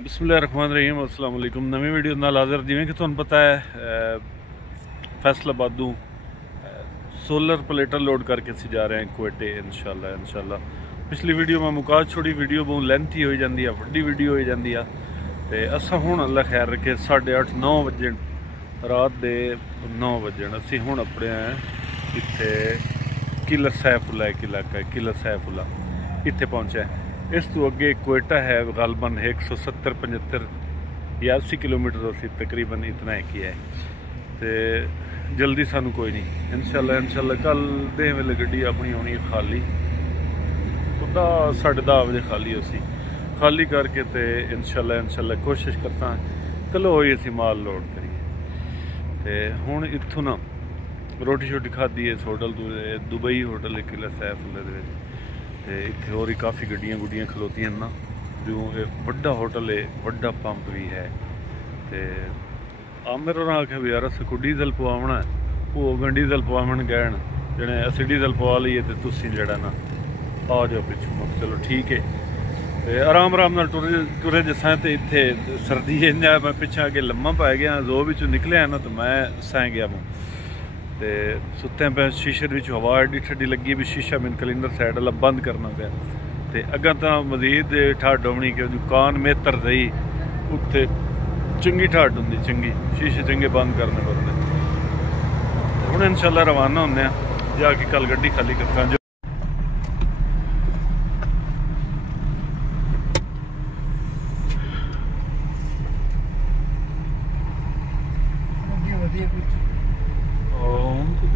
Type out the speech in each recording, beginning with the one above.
बिस्मिल्लाहिर्रहमानिर्रहीम अस्सलाम वालेकुम। नवी वीडियो नाल हाज़र। जिवें कि तुहानूं पता है फैसलाबादों सोलर प्लेटर लोड करके असीं जा रहे हैं क्वेटे इंशाअल्लाह। पिछली वीडियो में मुका छोड़ी, वीडियो बहुत लेंथी हो जाती है, वड्डी वीडियो हो जाती है। तो असां हुण अल्लाह खैर रखे 8:30-9 बजे रात के 9 बजे असीं हुण अपने इत्थे किला सैफुल्ला एक इलाका है, किला सैफुल्ला इत्थे पहुँचे। इस तो अगे क्वेटा है गालबन 170-75 या 80 किलोमीटर असी तकरीबन इतना है कि है। तो जल्दी सानू कोई नहीं, इंशाअल्लाह कल दे वेले गड्डी अपनी होनी खाली, 10-10:30 बजे खाली उसी खाली करके तो इंशाअल्लाह कोशिश करता कलो होई असी माल लोड करिए। तो हुण इत्थों ना रोटी शोटी खाधी इस होटल तो, दुबई होटल है किला सैफुल्ला दे। तो इत्थे होर काफ़ी गड्डियां गुड्डियां खलोतियां ना, जो बड़ा होटल है, बड़ा पंप भी है। तो आमिर होरें आख्या भी यार असें को डीजल पवाना है, वो अगन डीजल पवावन गए जने असीं डीजल पवा लीए तो तुसीं जेड़ा ना आ जाओ पिछू। मैं चलो ठीक है। तो आराम नाल टुरे जसां तो इत्थे सर्दी इंजा मैं पिछा अगे लम्मा पै गया, जो बिचों निकलिया ना तो मैं सह गया मूँ। तो सुत्ते पे शीशे हवा एडी ठंडी लगी भी शीशा मैंने कलिंदर साइड वाला बंद करना पाया। तो अगर तो मजीद ठाड होनी कि कान मेहतर सही उत्थे चंगी ठाड होंगी, चंगी शीशे चंगे बंद करने पड़ते। हुण इंशाअल्लाह रवाना होने जाके कल गड्डी खाली करता।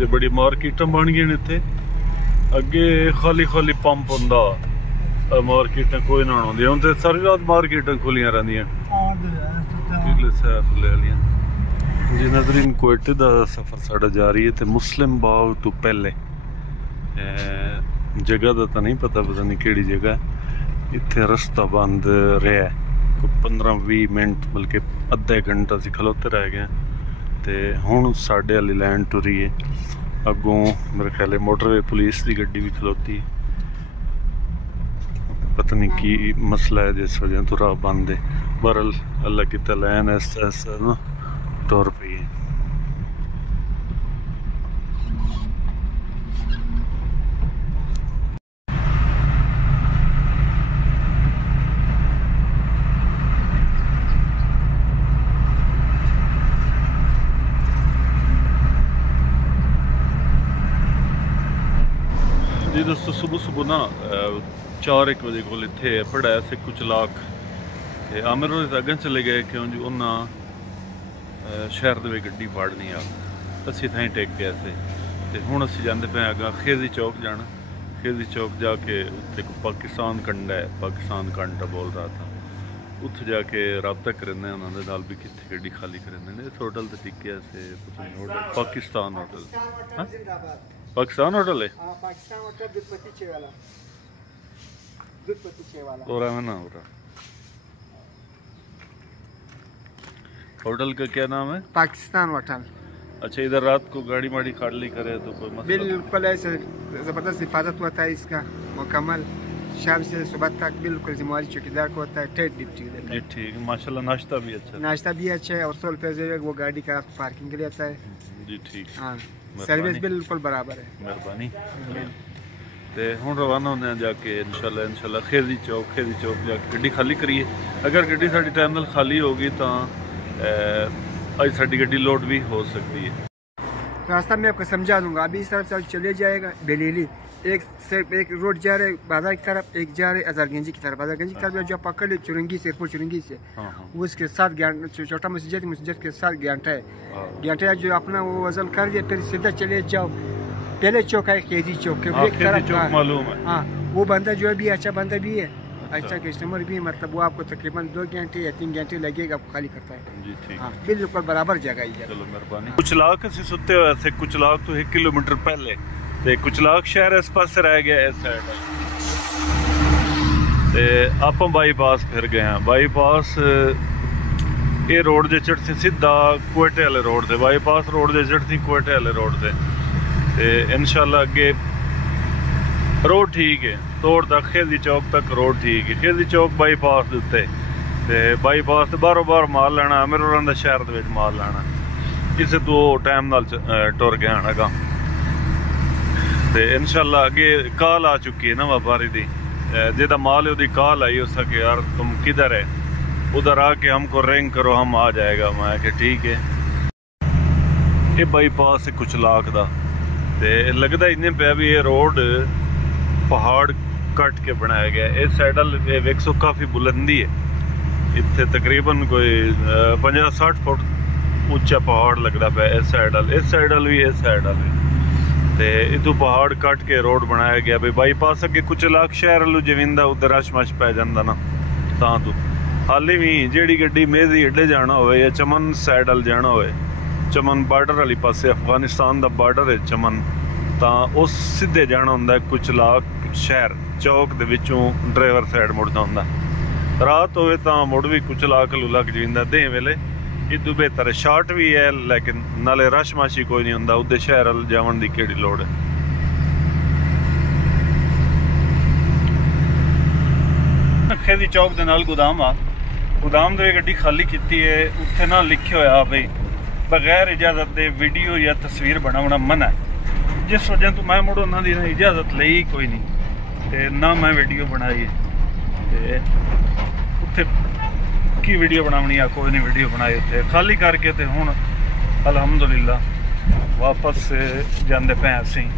बड़ी मार्केट बन गई इतने, अगे खाली पंप होंदा, मार्केट कोई ना आती। हम तो सारी रात मार्केट खुलियां रहिंदियां जी। नज़रीन क्वेटे का सफ़र साड़ा जारी है। तो मुस्लिम बाग तो पहले जगह का तो नहीं पता नहीं केड़ी जगह है, इत्थे रस्ता बंद रहा 15-20 मिनट, बल्कि अद्धा घंटा असीं खलोते रह गए। तो हुण साडे वाली लैन टुरी है, अगों मेरे ख्याल मोटरवे पुलिस की गड्डी भी खलोती है। पता नहीं की मसला है जिस वजह तो राह बंद है। बहरहाल अल्लाह की लैन ऐसा ना तौर पर है। जी दोस्तों, सुबह ना 4-1 बजे को इतने पढ़ाया से कुछ लाख आमिर होर अगन चले गए क्यों जी उन्हें शहर के गड्डी फाड़नी आ, असी थाई टेक गए थे। तो हुण असी जाते पे अगर खेजी चौक जाना, खेजी चौक जाके उत्थे पाकिस्तान कंडा है, पाकिस्तान कंडा बोल रहा था, उत्थे जाके रबता करेंगे उन्होंने नाल भी कितने गड्डी खाली करेंगे। इस होटल से टिके से hotel Pakistan hotel, Pakistan hotel है और ना हो रहा। होटल का क्या नाम है? पाकिस्तान होटल। अच्छा, इधर रात को गाड़ी माड़ी खाड़ ली करे तो कोई मसला? बिल्कुल ऐसे जबरदस्त हिफाजत होता है इसका मुकम्मल, शाम से सुबह तक बिल्कुल जिम्मेवारी चौकीदार को होता है, टेट डिप्टी देता है। जी ठीक, माशाल्लाह। नाश्ता भी अच्छा है और 100 रुपये वो गाड़ी का पार्किंग के लिए आता है। जी ठीक, हाँ, सर्विस बिल्कुल बराबर है। मेहरबानी। तो हुण रवाना होने जाके इंशाल्लाह खेजी चौक जाके गड्डी खाली करिए। अगर गड्डी साडी टाइम नाल खाली होगी तो अज साडी गड्डी लोड भी हो सकती है। रास्ता मैं आपको समझा दूंगा। अभी इस तरफ से चले जाएगा बेलीली, एक रोड जा रहे बाजार की तरफ, एक जा रहे अजहरगंजी की तरफ। अजहरगंजी की तरफ जो पकड़ ले चुरंगी से, एयरपोर्ट चुरंगी से, उसके साथ छोटा मस्जिद के साथ ज्ञानटा है। ज्ञानटा जो अपना वो वजन कर दिया, फिर सीधा चले जाओ। पहले चौक है खेजी चौक के मालूम है। हाँ, वो बंदा जो है भी अच्छा बंदा भी है, अच्छा कस्टमर भी, मतलब वो आपको तकरीबन 2 घंटे या 3 घंटे लगेगा, आपको खाली करता है। जी ठीक, हाँ, बिल्कुल बराबर जगह ही। चलो मेहरबानी। कुछ लाख से सुते हुए से, कुछ लाख तो 1 किलोमीटर पहले, तो कुछ लाख शहर इस पास रह गया इस साइड। तो आप बाईपास फिर गए हैं। बाईपास ये रोड जे चढ़ती सीधा क्वेटे वाले रोड से, बाईपास रोड जे चढ़ती क्वेटे वाले रोड से। तो इंशाल्लाह अगे रोड ठीक है, तोड़ तक खेजी चौक तक रोड ठीक है। खेजी चौक बाईपास उत्ते ਤੇ ਬਾਈਪਾਸ ਤੇ ਬਾਹਰੋਂ ਬਾਹਰ ਮਾਲ ਲੈਣਾ ਅਮੀਰ ਹੋਰਾਂ ਦਾ ਸ਼ਹਿਰ ਦੇ ਵਿੱਚ ਮਾਲ ਲੈਣਾ ਇਸੇ ਤੋਂ ਟਾਈਮ ਨਾਲ ਟੁਰ ਗਿਆ ਹੈਗਾ ਤੇ ਇਨਸ਼ਾਅੱਲਾ ਅੱਗੇ ਕਾਲ आ चुकी है ना व्यापारी दी जिहदा माल है उसकी कॉल आई हो सके यार तुम किधर है उधर आके हमको रिंग करो हम आ जाएगा मैं कि ठीक है ये बाईपास है कुछ लाख दा ते लगदा इन्ने पे भी ये रोड पहाड़ कट के बनाया गया इस साइड वेख सो काफ़ी बुलंदी है इत्थे तकरीबन कोई 50-60 फुट उच्चा पहाड़ लगता पे इस साइड भी इस साइड भी ते इतों पहाड़ कट के रोड बनाया गया भाई बाईपास अगे कुछ इलाक शहर लो जविंदा उधर रश मश पै जांदा ना तां तो हाले भी जेड़ी गड्डी मेज़ी अड्डे जाना होवे या चमन साइड वाल जाना होवे चमन बार्डर वाली पासे अफगानिस्तान दा बार्डर है चमन तां उस सीधे जाना हुंदा कुछ इलाक शहर चौक दे विचों ड्राइवर साइड मुड़दा हुंदा रात होवे तां मुड़ भी कुछ इलाक लू लग जांदा दे वेले इदू बेहतर शार्ट भी है लेकिन नाले रश माशी कोई नहीं हुंदा उधर शहर वाल जावन दी केड़ी लोड़ है खेदी चौक दे नाल गोदाम दे गड्डी खाली कीती है उत्थे ना लिखिया होया भाई बगैर इजाजत दे वीडियो या तस्वीर बनाना मना है जिस वजह तो मैं मुड़ उन्हां दी इजाजत लई कोई नहीं ते ना मैं वीडियो बनाई ते उत्थे की वीडियो बनानी है कोई नहीं वीडियो बनाई उत्थे खाली करके ते हुण अलहमदुलिल्लाह वापस जांदे पे असीं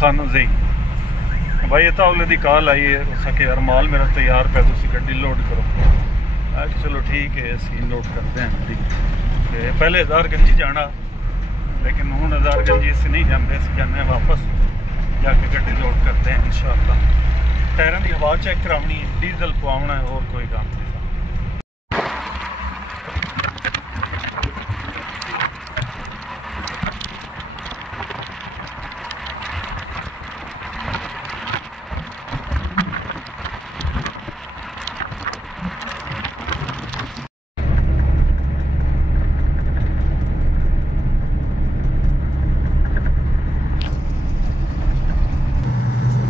खाना जई भाई इतना दी कॉल आई है सके यार माल मेरा तैयार पे तुसीं गड्डी लोड करो चलो ठीक है असीं लोड करते हैं गड्डी ते पहले हज़ारगंज जाना लेकिन हुण हज़ारगंज असीं नहीं जाते असीं जाने वापस जाके गड्डी लोड करते हैं इंशाअल्लाह टायरां दी हवा चेक करावनी है डीजल पवाना है और कोई काम नहीं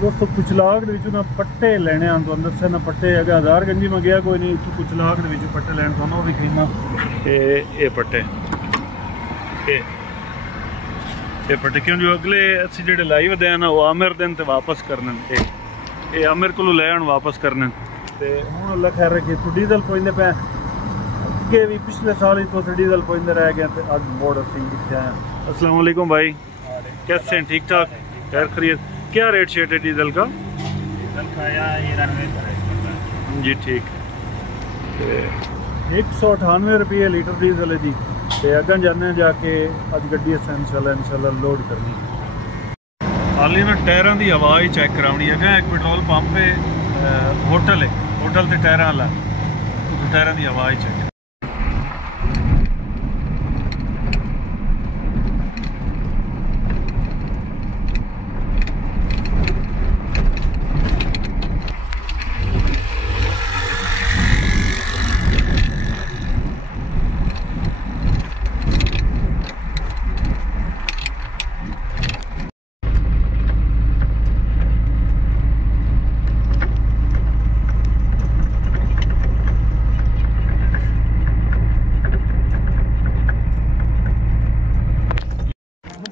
दोस्तों कुछ लाख ना पट्टे लेने आन तो अंदर से ना पट्टे अगर हज़ारगंजी में गया कोई नहीं तो कुछ लाख पट्टे लेने तो ना भी खरीदना ये पट्टे ये पट्टे क्यों जो अगले असं जो लाइव दे ना वो आमिर दिन ते वापस करने ये आमिर को ले आन वापस करने ते हुण अल्लाह खैर रखे तो डीजल पोइंदे पे अगे भी पिछले साल ही तो डीजल पोइंदे रह गए थे अज मोड़ असीं इत्थे आए अस्सलाम वालेकुम भाई कैसे हैं ठीक ठाक खैर खैरियत क्या रेट शेट है डीजल का जी ठीक है 198 रुपये लीटर डीजल है जी ते अगर जाने जाके अज गड्डी इंशाल्लाह लोड करनी हाली ना टायरां दी हवा ही चेक करावनी है एक पेट्रोल पंप है होटल ते टायरां वाला टायरां दी हवा ही चेक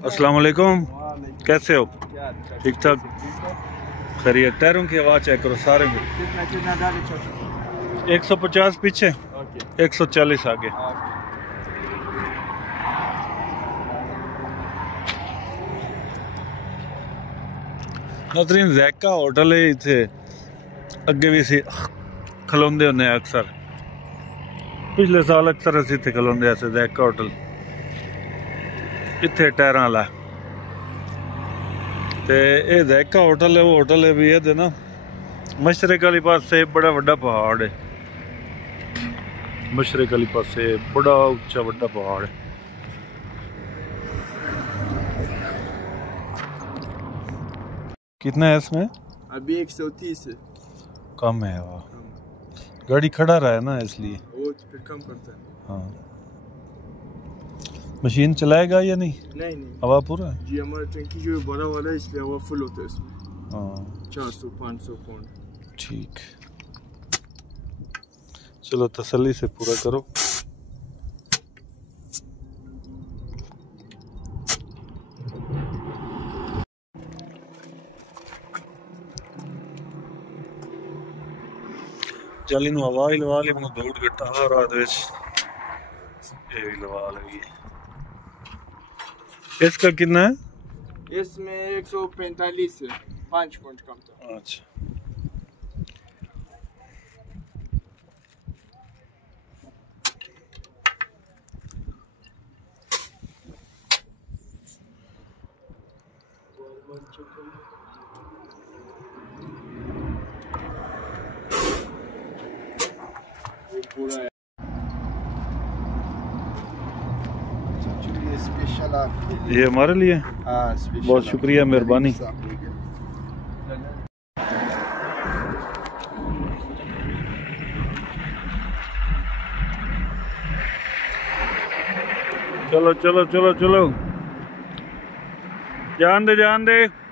अस्सलाम वालेकुम कैसे हो ठीक ठाक खैरियत टायरों की आवाज़ चेक करो सारे में 150 पीछे 140 आगे नाज़रीन ज़ैका होटल है इत्थे अगे भी असीं खलोंदे होंदे अक्सर पिछले साल अक्सर असीं इत्थे खलोंदे ऐसे ज़ैका होटल इत्थे टायरां वाला ते ये ज़ैका होटल है वो होटल है भी ये ना मशरक वाली पासे बड़ा वड्डा पहाड़ है मशरक वाली पासे बड़ा उच्चा वड्डा पहाड़ है कितना है इसमें अभी 130 है कम है वाह गाड़ी खड़ा रहा है ना इसलिए वो फिर कम करता है हाँ मशीन चलाएगा या नहीं नहीं हवा पूरा है जी हमारा टंकी जो बड़ा वाला है इसलिए हवा फुल होता है इसमें हाँ 400-500 पाउंड ठीक चलो तसल्ली से पूरा करो। चल इन हवा ही लवा ली, मैं दौड़ के टार रात ये भी लवा लगी। इसका कितना है? इसमें 145 है, 5 पॉइंट कम था। अच्छा स्पेशल आपके ये हमारे लिए। हाँ, स्पेशल। बहुत शुक्रिया, मेहरबानी। चलो चलो चलो चलो, जान दे जान दे।